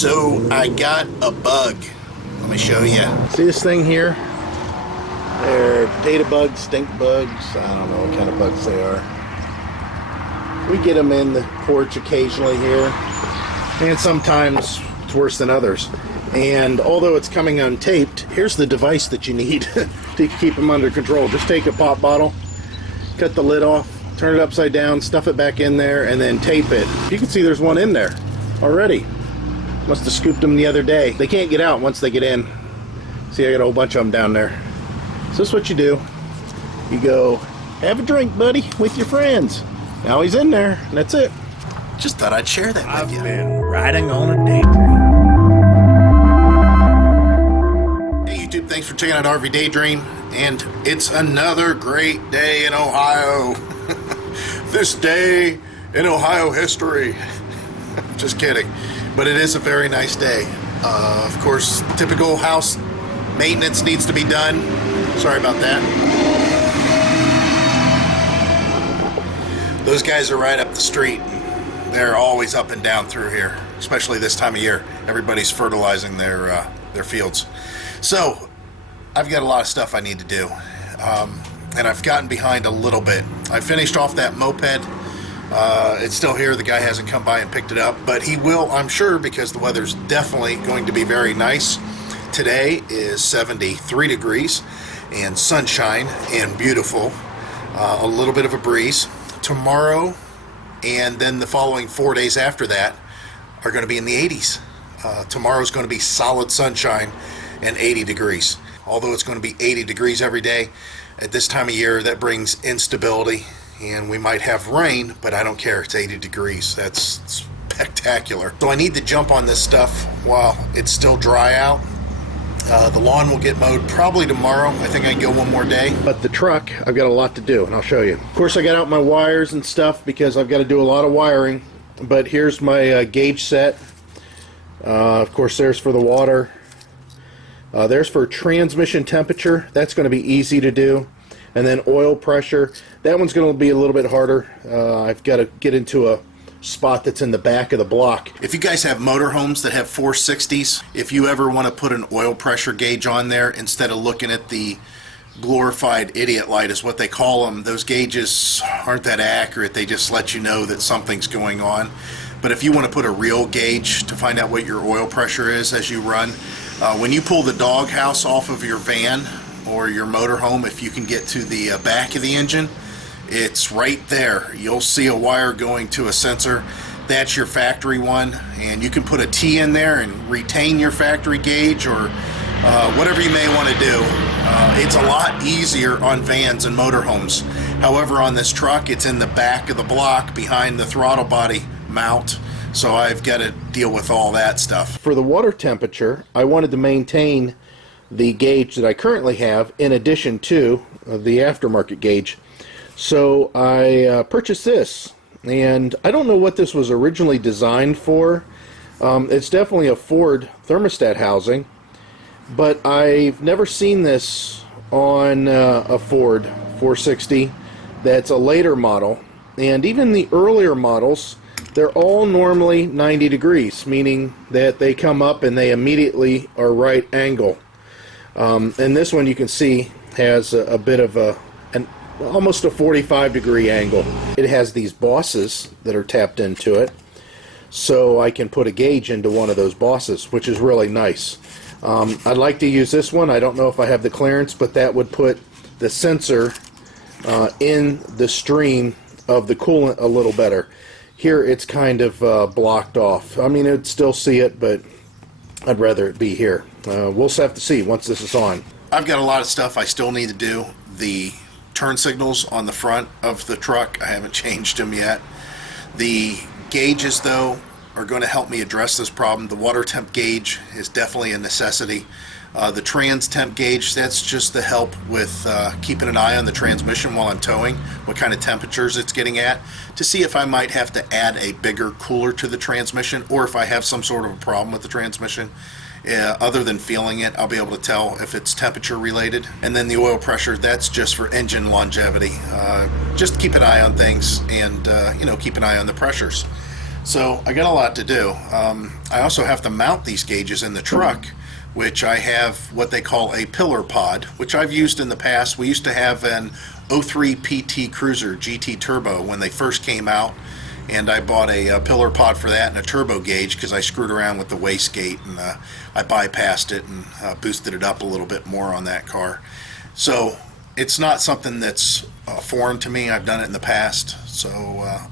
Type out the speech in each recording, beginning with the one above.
So I got a bug. Let me show you. See this thing here? They're potato bugs, stink bugs. I don't know what kind of bugs they are. We get them in the porch occasionally here, and sometimes it's worse than others. And although it's coming untaped, here's the device that you need to keep them under control. Just take a pop bottle, cut the lid off, turn it upside down, stuff it back in there, and then tape it. You can see there's one in there already. Must have scooped them the other day. They can't get out once they get in. See, I got a whole bunch of them down there. So this is what you do. You go, have a drink, buddy, with your friends. Now he's in there, and that's it. Just thought I'd share that with you. I've been riding on a daydream. Hey YouTube, thanks for checking out RV Daydream. And it's another great day in Ohio. This day in Ohio history. Just kidding. But it is a very nice day. Of course, typical house maintenance needs to be done. Sorry about that. Those guys are right up the street. They're always up and down through here, especially this time of year. Everybody's fertilizing their fields. So I've got a lot of stuff I need to do, and I've gotten behind a little bit. I finished off that moped. It's still here. The guy hasn't come by and picked it up, but he will, I'm sure, because the weather's definitely going to be very nice. Today is 73 degrees and sunshine and beautiful. A little bit of a breeze. Tomorrow and then the following 4 days after that are going to be in the 80s. Tomorrow's going to be solid sunshine and 80 degrees. Although it's going to be 80 degrees every day, at this time of year that brings instability, and we might have rain, but I don't care. It's 80 degrees. That's spectacular. So I need to jump on this stuff while it's still dry out. The lawn will get mowed probably tomorrow. I think I can go one more day. But the truck, I've got a lot to do, and I'll show you. Of course, I got out my wires and stuff because I've got to do a lot of wiring. But here's my gauge set. Of course, there's for the water. There's for transmission temperature. That's going to be easy to do. And then oil pressure. That one's going to be a little bit harder. I've got to get into a spot that's in the back of the block. If you guys have motorhomes that have 460s, if you ever want to put an oil pressure gauge on there instead of looking at the glorified idiot light is what they call them, those gauges aren't that accurate. They just let you know that something's going on. But if you want to put a real gauge to find out what your oil pressure is as you run, when you pull the doghouse off of your van or your motorhome, if you can get to the back of the engine, it's right there. You'll see a wire going to a sensor. That's your factory one, and you can put a T in there and retain your factory gauge or whatever you may want to do. It's a lot easier on vans and motorhomes. However, on this truck, it's in the back of the block behind the throttle body mount, so I've got to deal with all that stuff. For the water temperature, I wanted to maintain the gauge that I currently have in addition to the aftermarket gauge. So I purchased this, and I don't know what this was originally designed for. It's definitely a Ford thermostat housing, but I've never seen this on a Ford 460 that's a later model. And even the earlier models, they're all normally 90 degrees, meaning that they come up and they immediately are right angle. And this one you can see has a bit of almost a 45 degree angle. It has these bosses that are tapped into it, so I can put a gauge into one of those bosses, which is really nice. I'd like to use this one. I don't know if I have the clearance, but that would put the sensor in the stream of the coolant a little better. Here it's kind of blocked off. I mean, I'd still see it, but I'd rather it be here. We'll have to see once this is on. I've got a lot of stuff I still need to do. The turn signals on the front of the truck, I haven't changed them yet. The gauges, though, are going to help me address this problem. The water temp gauge is definitely a necessity. The trans temp gauge, that's just to help with keeping an eye on the transmission while I'm towing, what kind of temperatures it's getting at, to see if I might have to add a bigger cooler to the transmission, or if I have some sort of a problem with the transmission. Other than feeling it, I'll be able to tell if it's temperature related. And then the oil pressure, that's just for engine longevity. Just keep an eye on things and keep an eye on the pressures. So I got a lot to do. I also have to mount these gauges in the truck, which I have what they call a pillar pod, which I've used in the past. We used to have an 03 PT Cruiser GT Turbo when they first came out, and I bought a pillar pod for that and a turbo gauge because I screwed around with the wastegate and I bypassed it and boosted it up a little bit more on that car. So it's not something that's foreign to me. I've done it in the past, so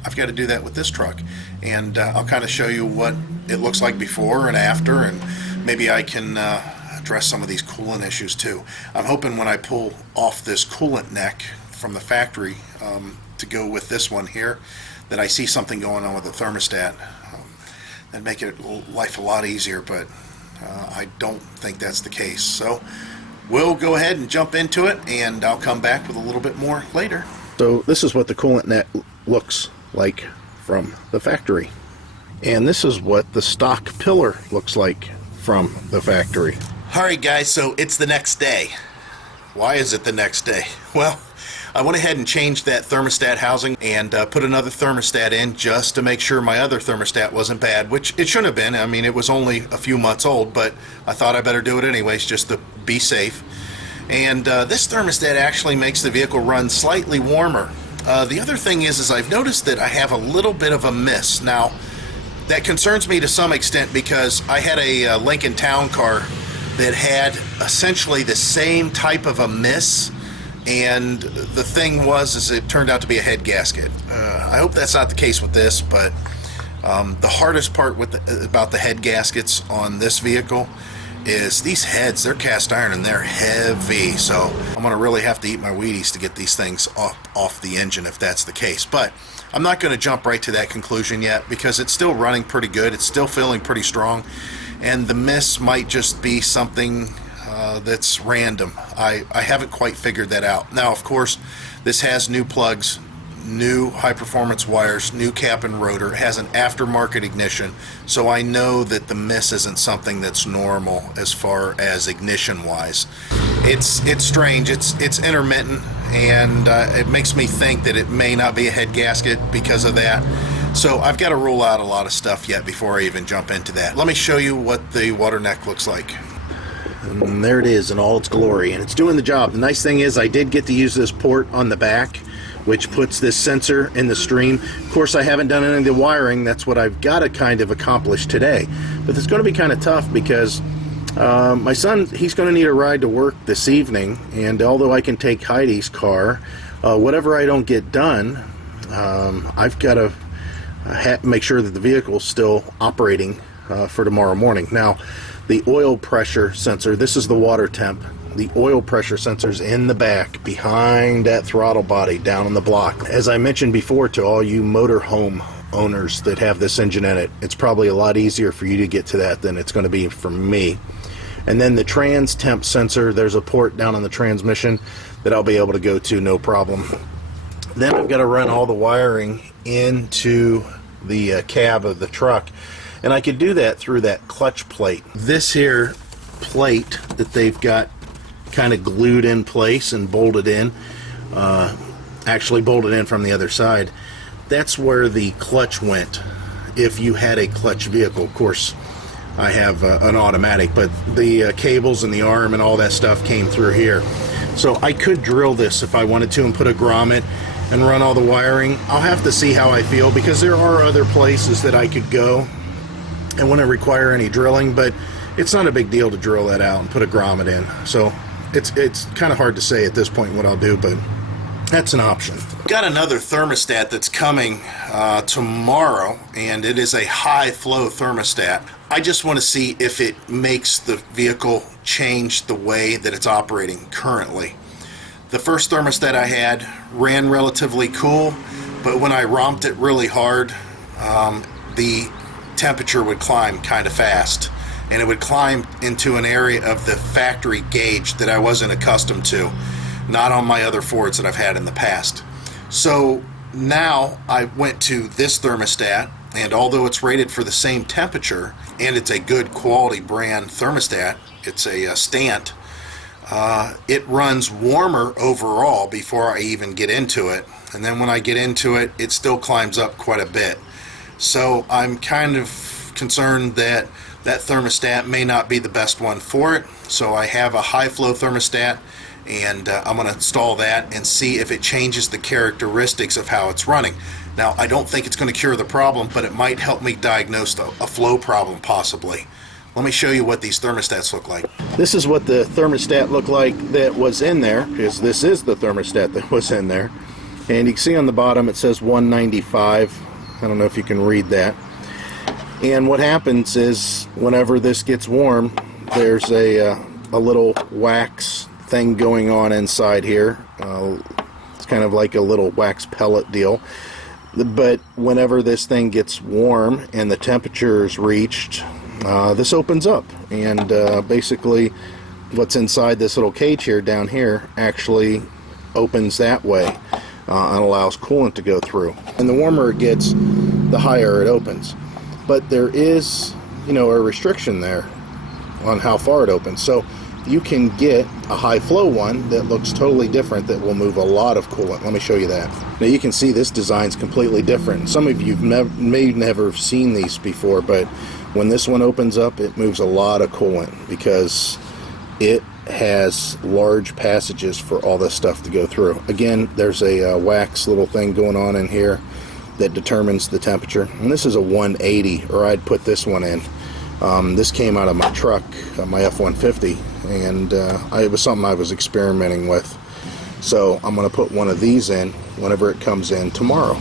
I've got to do that with this truck, and I'll kind of show you what it looks like before and after, and maybe I can address some of these coolant issues too. I'm hoping when I pull off this coolant neck from the factory to go with this one here that I see something going on with the thermostat and make it life a lot easier, but I don't think that's the case. So we'll go ahead and jump into it, and I'll come back with a little bit more later. So this is what the coolant net looks like from the factory, and this is what the stock pillar looks like from the factory. Alright guys, so it's the next day. Why is it the next day? Well, I went ahead and changed that thermostat housing and put another thermostat in just to make sure my other thermostat wasn't bad, which it shouldn't have been. I mean, it was only a few months old, but I thought I better do it anyways just to be safe. And this thermostat actually makes the vehicle run slightly warmer. The other thing is I've noticed that I have a little bit of a miss. Now, that concerns me to some extent because I had a Lincoln Town Car that had essentially the same type of a miss, and the thing was it turned out to be a head gasket. I hope that's not the case with this, but the hardest part about the head gaskets on this vehicle is these heads. They're cast iron and they're heavy, so I'm gonna really have to eat my Wheaties to get these things off the engine if that's the case. But I'm not going to jump right to that conclusion yet because it's still running pretty good. It's still feeling pretty strong, and the miss might just be something that's random. I haven't quite figured that out. Now, of course, this has new plugs, new high-performance wires, new cap and rotor. It has an aftermarket ignition, so I know that the miss isn't something that's normal as far as ignition-wise. It's strange. It's intermittent, and it makes me think that it may not be a head gasket because of that. So I've got to rule out a lot of stuff yet before I even jump into that. Let me show you what the water neck looks like. And there it is in all its glory, and it's doing the job. The nice thing is I did get to use this port on the back, which puts this sensor in the stream. Of course, I haven't done any of the wiring. That's what I've got to kind of accomplish today. But it's going to be kind of tough because my son, he's going to need a ride to work this evening, and although I can take Heidi's car, whatever I don't get done, I've got to make sure that the vehicle's still operating for tomorrow morning. Now, the oil pressure sensor, this is the water temp. The oil pressure sensor's in the back behind that throttle body down on the block. As I mentioned before to all you motorhome owners that have this engine in it, it's probably a lot easier for you to get to that than it's going to be for me. And then the trans temp sensor, there's a port down on the transmission that I'll be able to go to no problem. Then I've got to run all the wiring into the cab of the truck, and I could do that through that clutch plate. This here plate that they've got kind of glued in place and bolted in, actually bolted in from the other side, that's where the clutch went if you had a clutch vehicle. Of course, I have an automatic, but the cables and the arm and all that stuff came through here. So I could drill this if I wanted to and put a grommet and run all the wiring. I'll have to see how I feel because there are other places that I could go and wouldn't require any drilling, but it's not a big deal to drill that out and put a grommet in. So it's kind of hard to say at this point what I'll do, but that's an option. Got another thermostat that's coming tomorrow, and it is a high flow thermostat. I just want to see if it makes the vehicle change the way that it's operating currently. The first thermostat I had ran relatively cool, but when I romped it really hard, the temperature would climb kind of fast, and it would climb into an area of the factory gauge that I wasn't accustomed to, not on my other Fords that I've had in the past. So now I went to this thermostat, and although it's rated for the same temperature and it's a good quality brand thermostat, it's a Stant, it runs warmer overall before I even get into it, and then when I get into it, it still climbs up quite a bit. So I'm kind of concerned that that thermostat may not be the best one for it. So I have a high flow thermostat, and I'm going to install that and see if it changes the characteristics of how it's running. Now, I don't think it's going to cure the problem, but it might help me diagnose a flow problem possibly. Let me show you what these thermostats look like. This is what the thermostat looked like that was in there, because this is the thermostat that was in there. And you can see on the bottom it says 195. I don't know if you can read that. And what happens is whenever this gets warm, there's a little wax thing going on inside here. It's kind of like a little wax pellet deal. But whenever this thing gets warm and the temperature is reached, this opens up, and basically what's inside this little cage here down here actually opens that way and allows coolant to go through. And the warmer it gets, the higher it opens. But there is, you know, a restriction there on how far it opens. So you can get a high flow one that looks totally different that will move a lot of coolant. Let me show you that. Now you can see this design's completely different. Some of you may never have seen these before, but when this one opens up, it moves a lot of coolant because it has large passages for all this stuff to go through. Again, there's a wax little thing going on in here that determines the temperature, and this is a 180, or I'd put this one in. This came out of my truck, my F-150, and it was something I was experimenting with. So I'm going to put one of these in whenever it comes in tomorrow.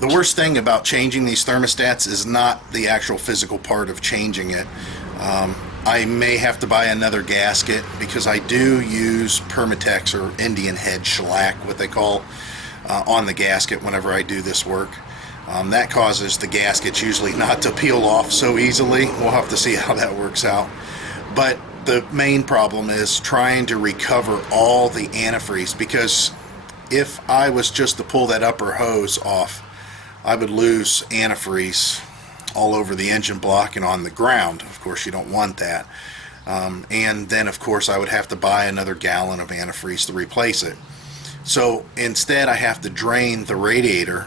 The worst thing about changing these thermostats is not the actual physical part of changing it. I may have to buy another gasket because I do use Permatex or Indian head shellac, what they call, on the gasket whenever I do this work. That causes the gaskets usually not to peel off so easily. We'll have to see how that works out. But the main problem is trying to recover all the antifreeze, because if I was just to pull that upper hose off, I would lose antifreeze all over the engine block and on the ground. Of course, you don't want that. And then, of course, I would have to buy another gallon of antifreeze to replace it. So instead, I have to drain the radiator,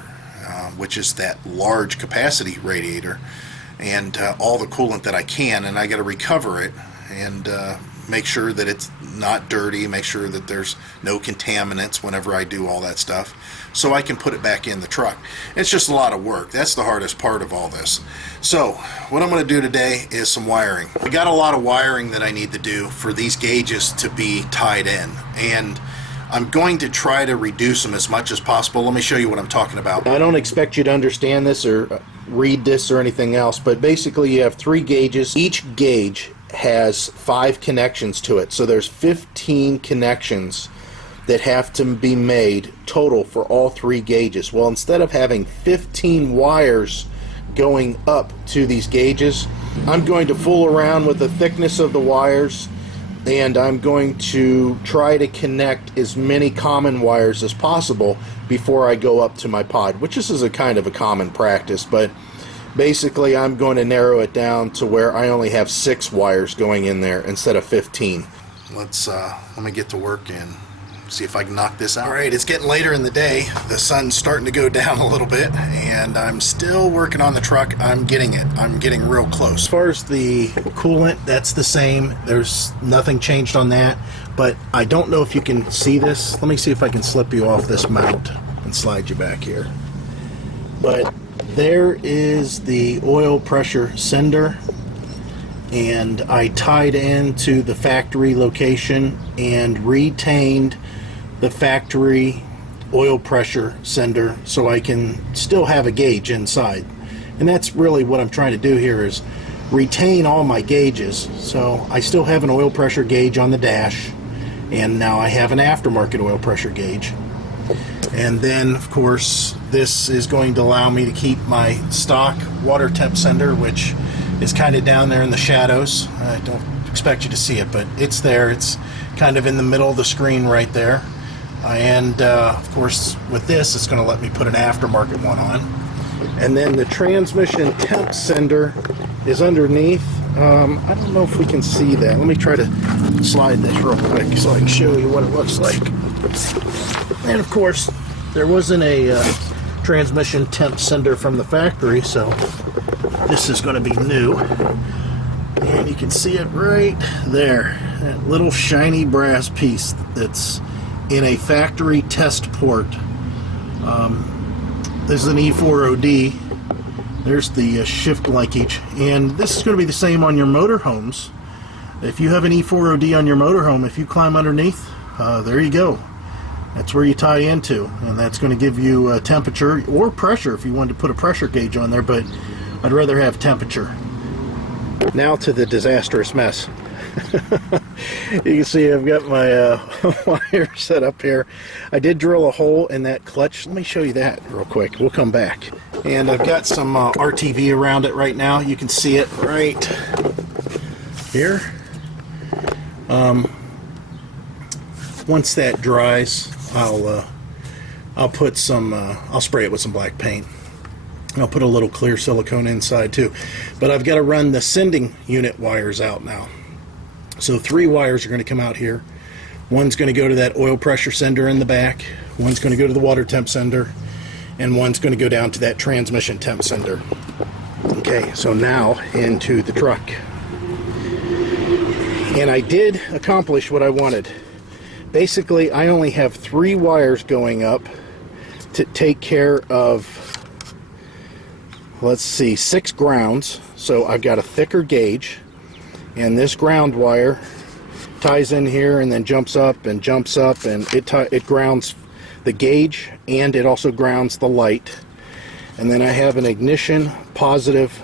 which is that large capacity radiator, and all the coolant that I can, and I got to recover it and make sure that it's not dirty, make sure that there's no contaminants whenever I do all that stuff, so I can put it back in the truck. It's just a lot of work. That's the hardest part of all this. So what I'm going to do today is some wiring. I got a lot of wiring that I need to do for these gauges to be tied in, and I'm going to try to reduce them as much as possible. Let me show you what I'm talking about. I don't expect you to understand this or read this or anything else, but basically you have 3 gauges. Each gauge has 5 connections to it, so there's 15 connections that have to be made total for all 3 gauges. Well, instead of having 15 wires going up to these gauges, I'm going to fool around with the thickness of the wires, and I'm going to try to connect as many common wires as possible before I go up to my pod, which is a kind of a common practice, but basically I'm going to narrow it down to where I only have 6 wires going in there instead of 15. Let me get to work and see if I can knock this out. Alright, it's getting later in the day. The sun's starting to go down a little bit, and I'm still working on the truck. I'm getting it. I'm getting real close. As far as the coolant, that's the same. There's nothing changed on that, but I don't know if you can see this. Let me see if I can slip you off this mount and slide you back here. But there is the oil pressure sender, and I tied into the factory location and retained the factory oil pressure sender so I can still have a gauge inside. And that's really what I'm trying to do here, is retain all my gauges. So I still have an oil pressure gauge on the dash, and now I have an aftermarket oil pressure gauge. And then, of course, this is going to allow me to keep my stock water temp sender, which is kind of down there in the shadows. I don't expect you to see it, but it's there. It's kind of in the middle of the screen right there. And of course, with this, it's going to let me put an aftermarket one on. And then the transmission temp sender is underneath. I don't know if we can see that. Let me try to slide this real quick so I can show you what it looks like. And of course, there wasn't a transmission temp sender from the factory, so this is going to be new. And you can see it right there, that little shiny brass piece that's in a factory test port. This is an E4OD. There's the shift linkage, and this is going to be the same on your motorhomes. If you have an E4OD on your motorhome, if you climb underneath, there you go. That's where you tie into, and that's going to give you temperature or pressure if you wanted to put a pressure gauge on there, but I'd rather have temperature. Now to the disastrous mess. You can see I've got my wire set up here. I did drill a hole in that clutch. Let me show you that real quick. We'll come back. And I've got some RTV around it right now. You can see it right here. Once that dries, I'll put some I'll spray it with some black paint. I'll put a little clear silicone inside too. But I've got to run the sending unit wires out now. So 3 wires are going to come out here. One's going to go to that oil pressure sender in the back, one's going to go to the water temp sender, and one's going to go down to that transmission temp sender. Okay, so now into the truck. And I did accomplish what I wanted. Basically, I only have 3 wires going up to take care of, let's see, 6 grounds. So I've got a thicker gauge, and this ground wire ties in here and then jumps up, and it grounds the gauge, and it also grounds the light. And then I have an ignition positive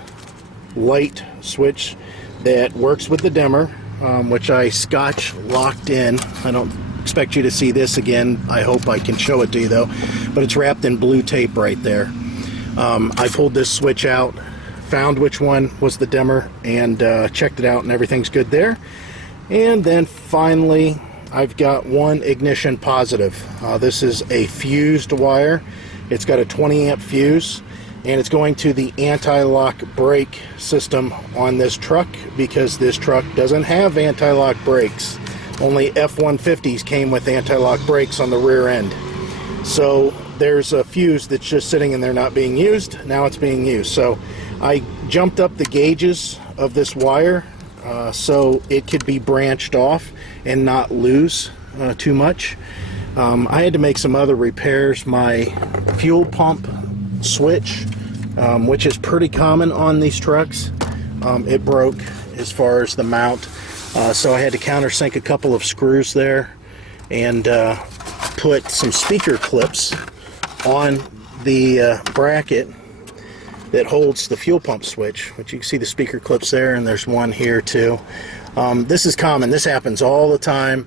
light switch that works with the dimmer, which I scotch locked in. I don't expect you to see this again. I hope I can show it to you though, but it's wrapped in blue tape right there. I pulled this switch out, found which one was the dimmer, and checked it out, and everything's good there. And then finally I've got one ignition positive. This is a fused wire. It's got a 20 amp fuse, and it's going to the anti-lock brake system on this truck, because this truck doesn't have anti-lock brakes. Only F-150s came with anti-lock brakes on the rear end. So there's a fuse that's just sitting in there not being used. Now it's being used. So I jumped up the gauges of this wire so it could be branched off and not lose too much. I had to make some other repairs. My fuel pump switch, which is pretty common on these trucks, it broke as far as the mount. So I had to countersink a couple of screws there, and put some speaker clips on the bracket that holds the fuel pump switch, which you can see the speaker clips there, and there's one here too. This is common. This happens all the time.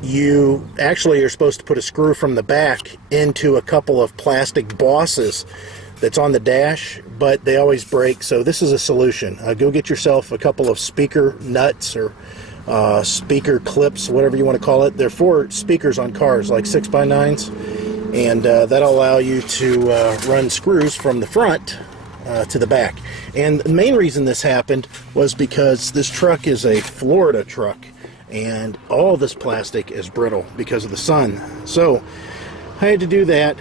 You actually are supposed to put a screw from the back into a couple of plastic bosses that's on the dash, but they always break. So this is a solution. Go get yourself a couple of speaker nuts or speaker clips, whatever you want to call it. They're for speakers on cars, like 6x9s, and that'll allow you to run screws from the front to the back. And the main reason this happened was because this truck is a Florida truck, and all this plastic is brittle because of the sun. So I had to do that,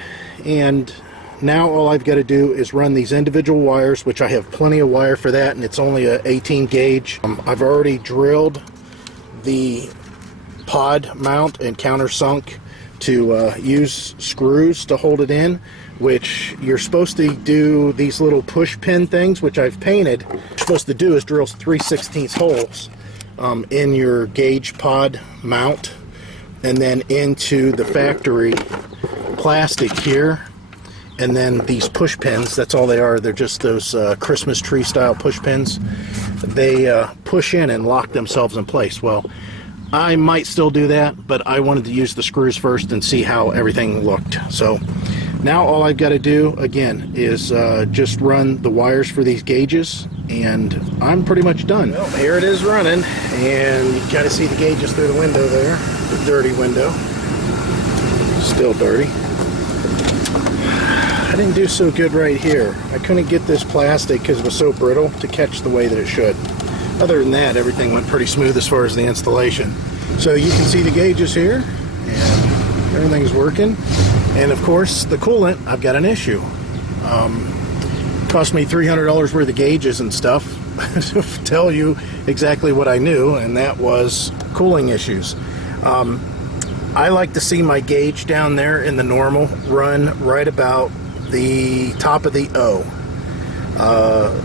and now all I've got to do is run these individual wires, which I have plenty of wire for that, and it's only a 18 gauge. I've already drilled the pod mount and countersunk to use screws to hold it in, which you're supposed to do these little push pin things, which I've painted. What you're supposed to do is drill 3/16 holes in your gauge pod mount, and then into the factory plastic here, and then these push pins. That's all they are. They're just those Christmas tree style push pins. They push in and lock themselves in place. Well, I might still do that, but I wanted to use the screws first and see how everything looked. So now all I've got to do again is just run the wires for these gauges, and I'm pretty much done. Well, here it is running, and you can kind of see the gauges through the window there, the dirty window. Still dirty. I didn't do so good right here. I couldn't get this plastic because it was so brittle to catch the way that it should. Other than that, everything went pretty smooth as far as the installation. So you can see the gauges here, and everything's working. And of course, the coolant, I've got an issue. Cost me $300 worth of gauges and stuff to tell you exactly what I knew, and that was cooling issues. I like to see my gauge down there in the normal run right about the top of the O.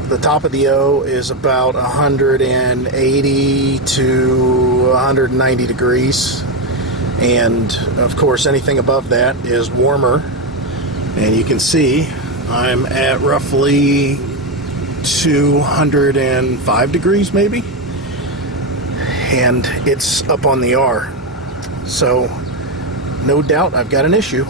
The top of the O is about 180 to 190 degrees, and of course anything above that is warmer. And you can see I'm at roughly 205 degrees maybe, and it's up on the R. So no doubt I've got an issue.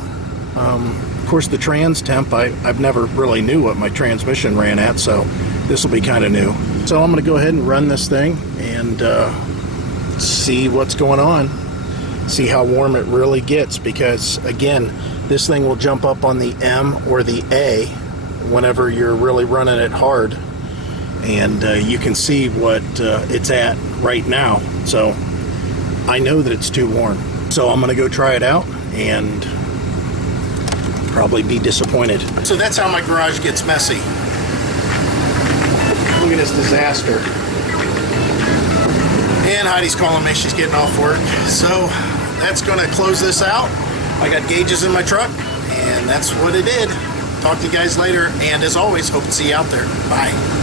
Of course, the trans temp, I've never really knew what my transmission ran at, so this will be kind of new. So I'm going to go ahead and run this thing and see what's going on, see how warm it really gets, because again, this thing will jump up on the M or the A whenever you're really running it hard, and you can see what it's at right now. So I know that it's too warm. So I'm going to go try it out and probably be disappointed. So that's how my garage gets messy. Look at this disaster. And Heidi's calling me, she's getting off work. So that's going to close this out. I got gauges in my truck, and that's what it did. Talk to you guys later, and as always, hope to see you out there. Bye.